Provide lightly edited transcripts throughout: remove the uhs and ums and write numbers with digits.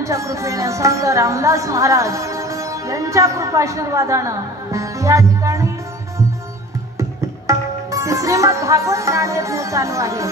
यांच्या कृपेने संत रामदास महाराज यांच्या कृपाशीर्वादानं या ठिकाणी श्रीमद भागवत ज्ञानयज्ञ चालू आहे।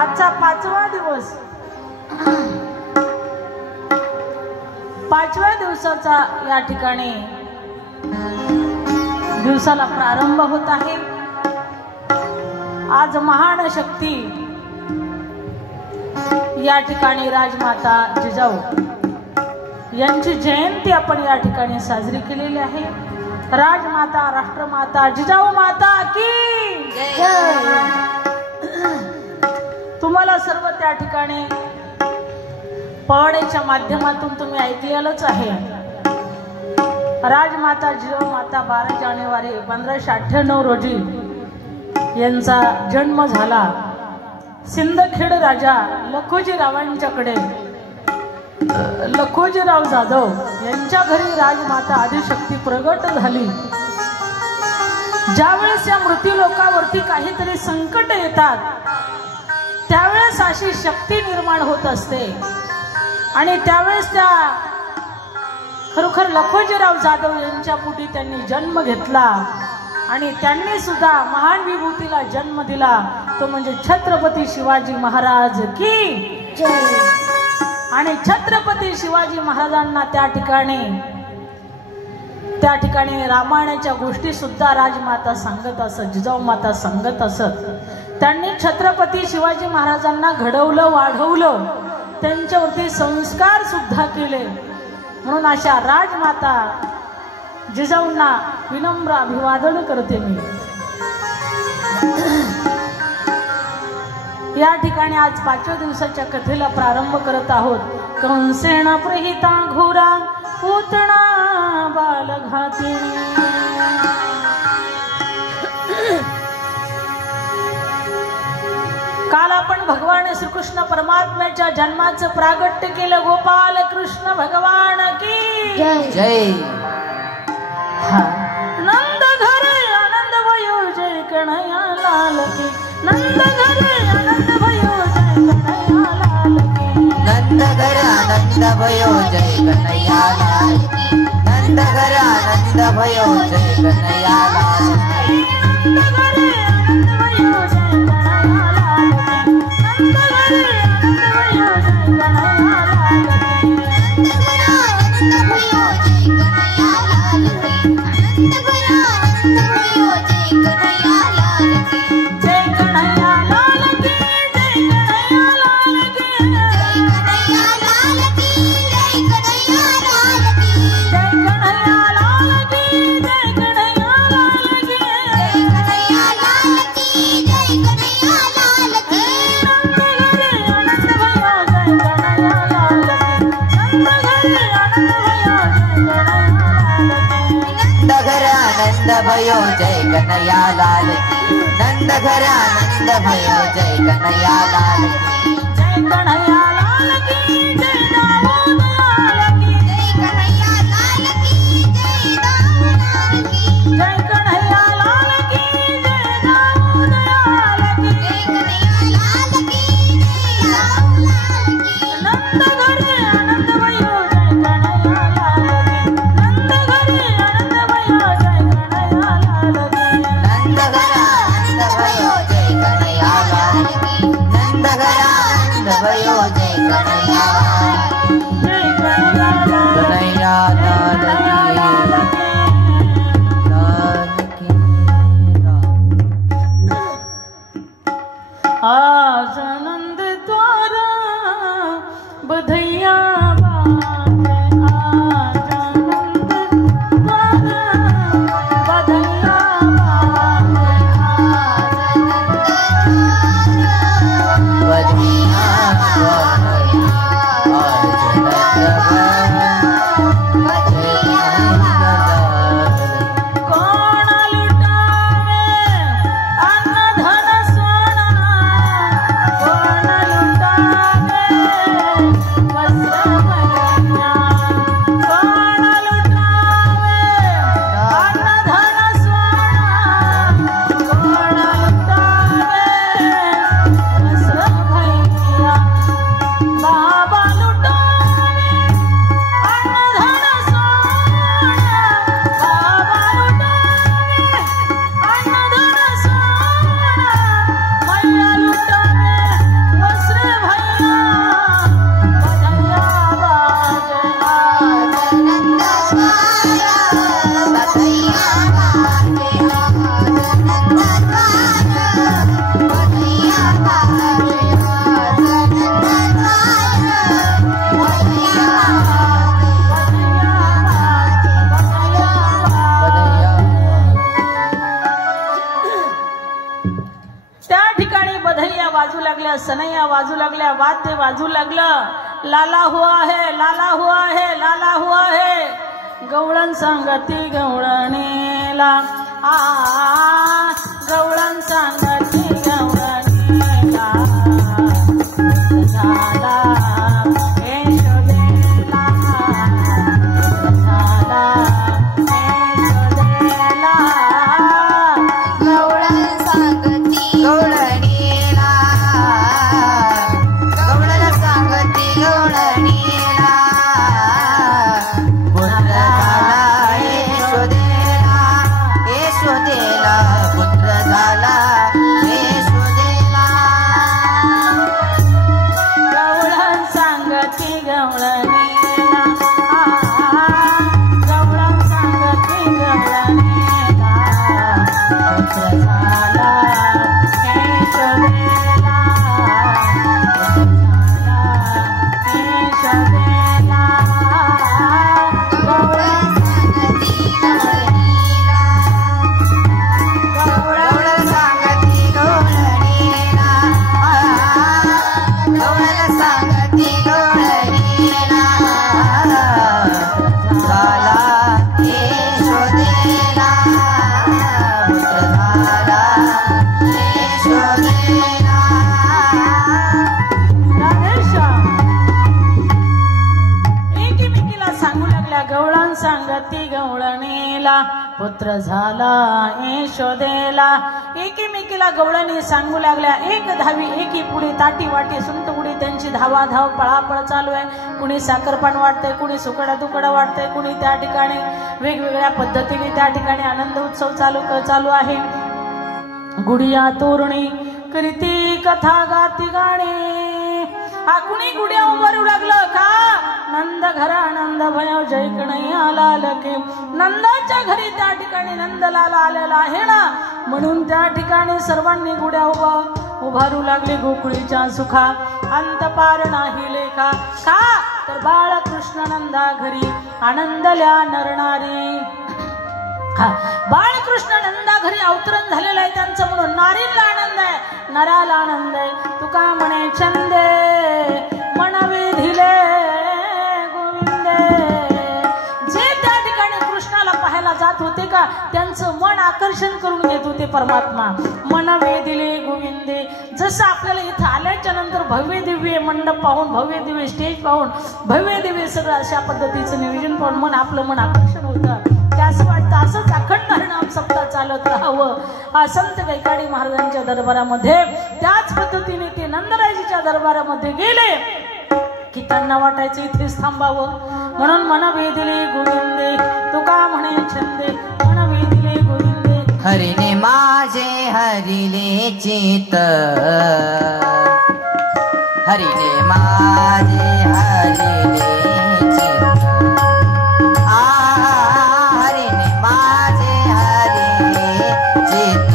आजचा 5वा दिवस, 5व्या दिवसाचा या ठिकाणी दिवसाला प्रारंभ होत आहे। आज महान शक्ती या ठिकाणी राजमाता जिजाऊ यांची जयंती आपण या ठिकाणी साजरी केलेली आहे। राजमाता, राष्ट्रमाता जिजाऊ माता की जय। तुम्हाला सर्व त्या ठिकाणी पवाड्याच्या माध्यमातून तुम्ही ऐकलेलंच आहे। राजमाता जिजाऊ माता 12 जानेवारी 1598 रोजी यांचा जन्म झाला। सिंदखेड राजा लखोजीरावांच्याकडे लखोजीराव जाधव यांच्या घरी राजमाता आदिशक्ती प्रगट झाली। ज्यावेळेस या मृत्यू लोकावरती काहीतरी संकट येतात त्यावेळेस अशी शक्ती निर्माण होत असते आणि त्यावेळेस त्या खरोखर लखोजीराव जाधव यांच्या पोटी त्यांनी जन्म घेतला आणि त्यांनी सुद्धा महान विभूतीला जन्म दिला, तो म्हणजे छत्रपती शिवाजी महाराज की जय। आणि छत्रपती शिवाजी महाराजांना त्या ठिकाणी रामायणाच्या गोष्टी सुद्धा राजमाता सांगत असत, जिजाऊ माता सांगत असत। त्यांनी छत्रपती शिवाजी महाराजांना घडवलं, वाढवलं, त्यांच्यावरती संस्कार सुद्धा केले। म्हणून अशा राजमाता जिजाऊंना विनम्र अभिवादन करते मी। या ठिकाणी आज 5व्या दिवसाच्या कथेला प्रारंभ करत आहोत। कंसेन प्रहिता घोरा पूतना बालघातिनी। काल आपण भगवान श्रीकृष्ण परमात्म्याच्या जन्माचं प्रागट्य केलं। गोपाल कृष्ण भगवान की जय जय। नंद घरे आनंद भयो जय कन्हैया लाल की। नंद घरे आनंद भयो जय कन्हैया लाल की। नंद घर आनंद भयो जय कन्हैया लाल की। नंद घर आनंद भयो जय कन्हैया लाल की। नंद घरे आनंद भयो जय कन्हैया लाल की। नंद घरे आनंद भयो जय कन्हैया लाल की। नंद घर आनंद भयो जय कन्हैया लाल की। नंद घर आनंद भयो जय कन्हैया लाल की। जय कन्हैया लाल की, जय कन्हैया लाल की। जय कन्हैया लाल की, जय कन्हैया लाल की। जय कन्हैया लाल की, जय कन्हैया लाल की। जय कन्हैया लाल की, जय कन्हैया लाल की। नंद घरे आनंद भयो जय कन्हैया लाल की। नंद घरे आनंद भयो जय कन्हैया लाल की। नंद घर आनंद भयो जय कन्हैया लाल की। नंद घर आनंद भयो जय कन्हैया लाल की। जय कन्हैया लाल की, जय दाऊद लाल की। जय कन्हैया लाल की, जय दाऊद लाल की। जय कन्हैया लाल की, जय दाऊद लाल की। जय कन्हैया लाल की, जय दाऊद लाल की। नंद घरे आनंद भयो जय कन्हैया लाल की। नंद घरे आनंद भयो जय कन्हैया लाल की। नंद घर आनंद भयो जय कन्हैया लाल की। नंद घर आनंद भयो जय कन्हैया लाल की। जय कन्हैया कन्हैया लाल की, लाल की आज आनंद द्वारा बधैया बाजे। आज आनंद द्वारा बधैया बाजे। बधिया वाजू लागल्या, सनैया वाजू लागल्या, वाद्य वाजू लागलं. लाला हुआ है, लाला हुआ है, लाला हुआ है. गवळण सांगती गवळणीला, आ गवळण सांगती गवळणीला. झाला यशोदेला, झाला यशोदेला. गवळण सांगती गवळणीला, गवळण सांगती गवळणीला. पुत्र झाला यशोदेला, यशोदेला पुत्र झाला यशोदेला. गवळण सांगती गवळणीला, गवळण सांगती गवळणीला. पुत्र झाला यशोदेला, पुत्र झाला यशोदेला. गवळण सांगती गवळणीला, गवळण सांगती गवळणीला. गवळण सांगती गवळणीला. झाला यशोदेला, पुत्र झाला यशोदेला. एकमेकीला सांगू लागल्या, गवळण सांगती गवळणीला. पुत्र झाला यशोदेला. एकमेकीला गवळणी सांगू लागल्या. एक धावी एकी पुढे, ताटी वाटी सुंट उडी त्यांची धावा धाव पळापळ चालू आहे. कुणी साखरपान वाटतंय, कुणी सुकडा तुकडा वाटतंय, कुणी त्या ठिकाणी वेगवेगळ्या पद्धतीने त्या ठिकाणी आनंद उत्सव चालू आहे. गुडिया तोरणी करीती कथा गाती गाणे. हा कुणी गुडिया उभारू लागलं का? नंद घरा नंद भयो जय कन्हैया लाल की. नंदाच्या घरी त्या ठिकाणी नंदलाल आलेला आहे ना, म्हणून त्या ठिकाणी सर्वांनी गुड्या उभारू लागले. गोकुळीच्या सुखा अंत पार नाही लेखा. का तर बाळकृष्ण नंदा घरी आनंदल्या नरनारी. हा बाळकृष्ण नंदा घरी अवतरण झालेलं आहे त्यांचं, म्हणून नारीला आनंद आहे, नराला आनंद आहे. तुका म्हणे छंदे मन विधिले गोविंदे. जे त्या ठिकाणी कृष्णाला पाहायला जात होते का, त्यांचं मन आकर्षण करून घेत होते परमात्मा. मन वेदिले गोविंदे. जसं आपल्याला इथं आल्याच्या नंतर भव्य दिव्य मंडप पाहून, भव्य दिव्य स्टेज पाहून, भव्य दिव्य सगळं अशा पद्धतीचं नियोजन पाहून मन आपलं मन आकर्षण होतं. ते असं वाटतं असंच अखंड हरिनाम सप्ताह चालत राहावं. संत कैकाडी महाराजांच्या दरबारामध्ये त्याच पद्धतीने ते नंदराजीच्या दरबारामध्ये गेले की त्यांना वाटायचं इथेच थांबावं. म्हणून मन वेदिले गोविंदे, तुका म्हणे छंदे मन वेदिले गोविंदे. हरिने माझे हरिले चित, हरिने माझे हरिले चित. हरिने माझे हरिले चित,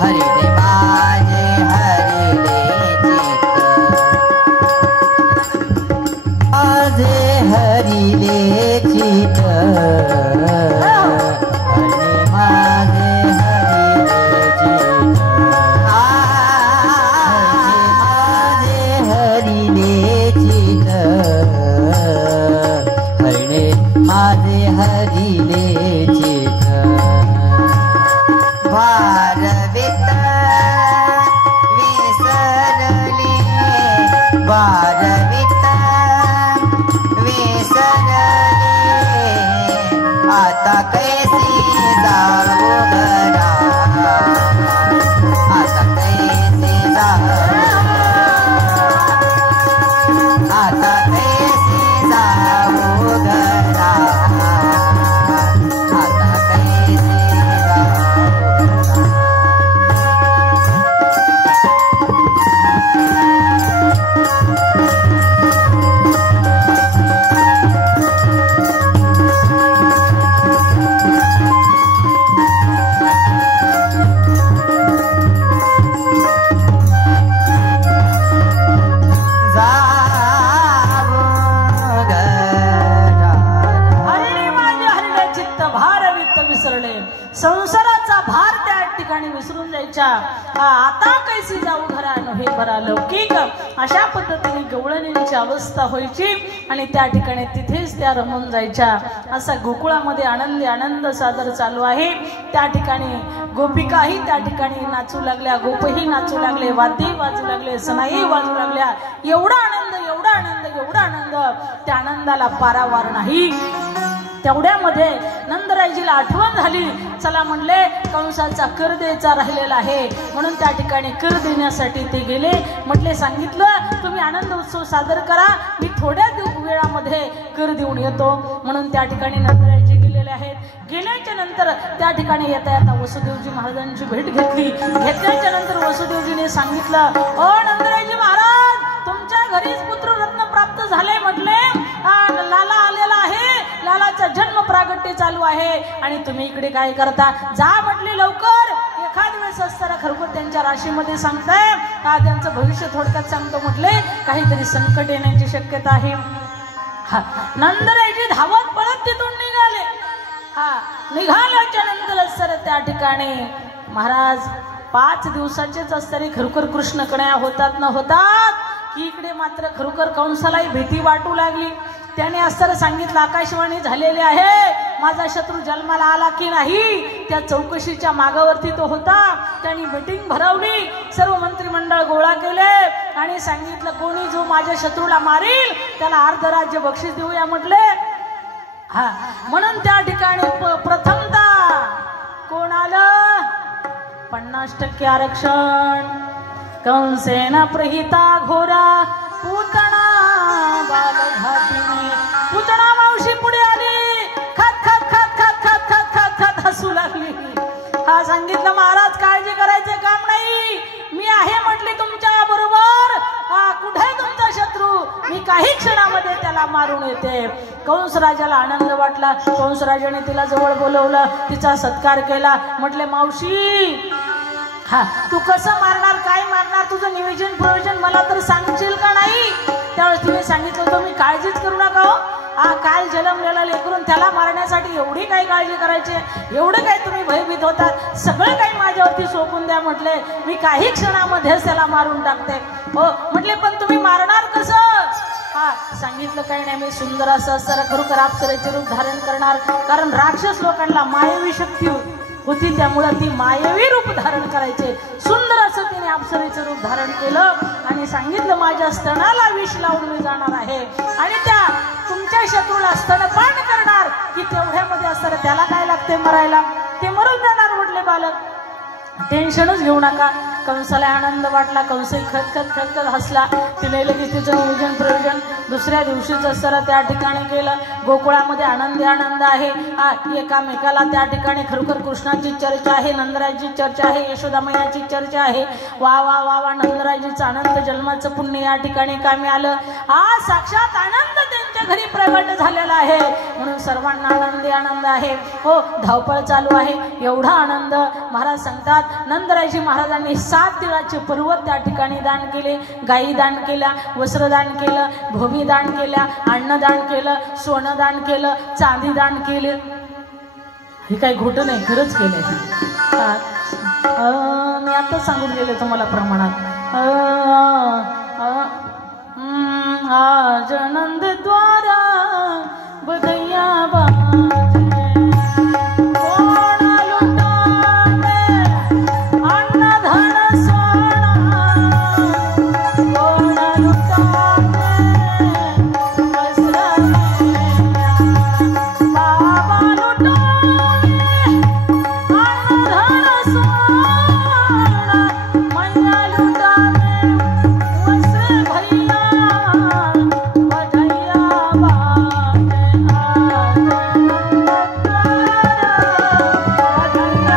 हरिने माझे हरिले चित. माझे हरिले चित, हरिले भार त्या ठिकाणी विसरून जायच्या. आता कैसी जाऊ घरा नव्हे भरा लौकिक, अशा पद्धतीने गवळणींची अवस्था व्हायची आणि त्या ठिकाणी तिथेच त्या रमून जायच्या. असा गोकुळामध्ये आनंदी आनंद सादर चालू आहे. त्या ठिकाणी गोपिकाही त्या ठिकाणी नाचू लागल्या, गोपही नाचू लागले, वाद्यही वाजू लागले, सनाई वाजू लागल्या. एवढा आनंद, एवढा आनंद, एवढा आनंद, त्या आनंदाला पारावार नाही. तेवढ्यामध्ये नंदरायजीला आठवण झाली. चला म्हणले कंसाचा कर द्यायचा राहिलेला आहे, म्हणून त्या ठिकाणी कर देण्यासाठी ते गेले. म्हटले सांगितलं तुम्ही आनंद उत्सव सादर करा, मी थोड्या वेळामध्ये कर देऊन येतो. म्हणून त्या ठिकाणी नंदरायजी गेलेले आहेत. गेल्याच्या नंतर त्या ठिकाणी येता येता वसुदेवजी महाराजांची भेट घेतली. घेतल्याच्या नंतर वसुदेवजीने सांगितलं, ओ नंदरायजी महाराज, तुमच्या घरीच पुत्ररत्न प्राप्त झाले. म्हटले लाला आलेला आहे, लालाचा जन्म प्रागट्य चालू आहे आणि तुम्ही इकडे काय करता? जा म्हटले लवकर. एखाद वेळेस असताना खरोखर त्यांच्या राशीमध्ये सांगताय, त्यांचं भविष्य थोडक्यात सांगतो. म्हटले काहीतरी संकट येण्याची शक्यता आहे. नंदरायजी धावत पळत तिथून निघाले. निघाल्याच्या नंतर सर त्या ठिकाणी महाराज 5 दिवसाचेच असताना खरोखर कृष्ण कन्या होतात न होतात की इकडे मात्र खरोखर कंसालाही भीती वाटू लागली. त्याने असताना सांगितलं आकाशवाणी झालेली आहे, माझा शत्रू जन्माला आला की नाही. त्या चौकशीच्या मागावरती तो होता. त्यांनी मीटिंग भरवली, सर्व मंत्रिमंडळ गोळा केले आणि सांगितलं कोणी जो माझ्या शत्रूला मारील त्याला अर्ध राज्य बक्षीस देऊया म्हटले. म्हणून त्या ठिकाणी प्रथमतः कोण आलं? 50% आरक्षण. कंसेना प्रहिता घोरा पूतना बालघातीने. पूतना मावशी पुढे आली, खात खात खात खात खात खात खात खात हसू लागली. सांगितलं महाराज काळजी करायचं काम नाही, मी आहे म्हटले तुमच्या बरोबर. कुठे तुमचा शत्रू? मी काही क्षणामध्ये त्याला मारून येते. कंसराजाला आनंद वाटला. कंसराजाने तिला जवळ बोलवलं, तिचा सत्कार केला. म्हटले मावशी तू कसं मारणार, काय मारणार, तुझं नियोजन प्रयोजन मला तर सांगशील का नाही? त्यावेळेस तिने सांगितलं होतं मी काळजीच करू नका हो. काय जन्मलेला लेकरून त्याला मारण्यासाठी एवढी काही काळजी करायची, एवढं काही तुम्ही भयभीत होतात, सगळं काही माझ्यावरती सोपून द्या. म्हटले मी काही क्षणामध्येच त्याला मारून टाकते. हो म्हटले पण तुम्ही मारणार कसं? सांगितलं काही नाही, मी सुंदर असं असताना खरोखर अप्सरेचे रूप धारण करणार. कारण राक्षस लोकांना मायवी शक्ती होती, त्यामुळे ती मायवी रूप धारण करायचे. सुंदर असं तिने अप्सरेचं रूप धारण केलं आणि सांगितलं माझ्या स्तनाला विष लावून मी जाणार आहे आणि त्या तुमच्या शत्रूला स्तनपान करणार की तेवढ्यामध्ये असताना त्याला काय लागते मरायला, ते मरून जाणार. म्हटले बालक टेन्शनच घेऊ नका. कंसाला आनंद वाटला. कंसही खतखत खतखत हसला. तिने लगेच तिचं नियोजन प्रयोजन दुसऱ्या दिवशीच असताना त्या ठिकाणी केलं. गोकुळामध्ये आनंदी आनंद आहे. एकामेकाला त्या ठिकाणी खरोखर कृष्णाची चर्चा आहे, नंदरायची चर्चा आहे, यशोदा मैयाची चर्चा आहे. वा वा वा वा, नंदरायजीचं आनंद जन्माचं पुण्य या ठिकाणी कामी आलं. आज साक्षात आनंद त्यांच्या घरी प्रगट झालेला आहे, म्हणून सर्वांना आनंदी आनंद आहे. हो धावपळ चालू आहे. एवढा आनंद महाराज सांगतात नंदरायजी महाराजांनी 7 तिळाचे पर्वत त्या ठिकाणी दान केले, गायी दान केल्या, वस्त्रदान केलं, भूमी दान केल्या, अन्नदान केलं, सोनं दान केलं, चांदी दान केले. हे काही खोटं नाही, खरंच केलंय. मी आता सांगून गेले तुम्हाला प्रमाणात. आज नंद द्वार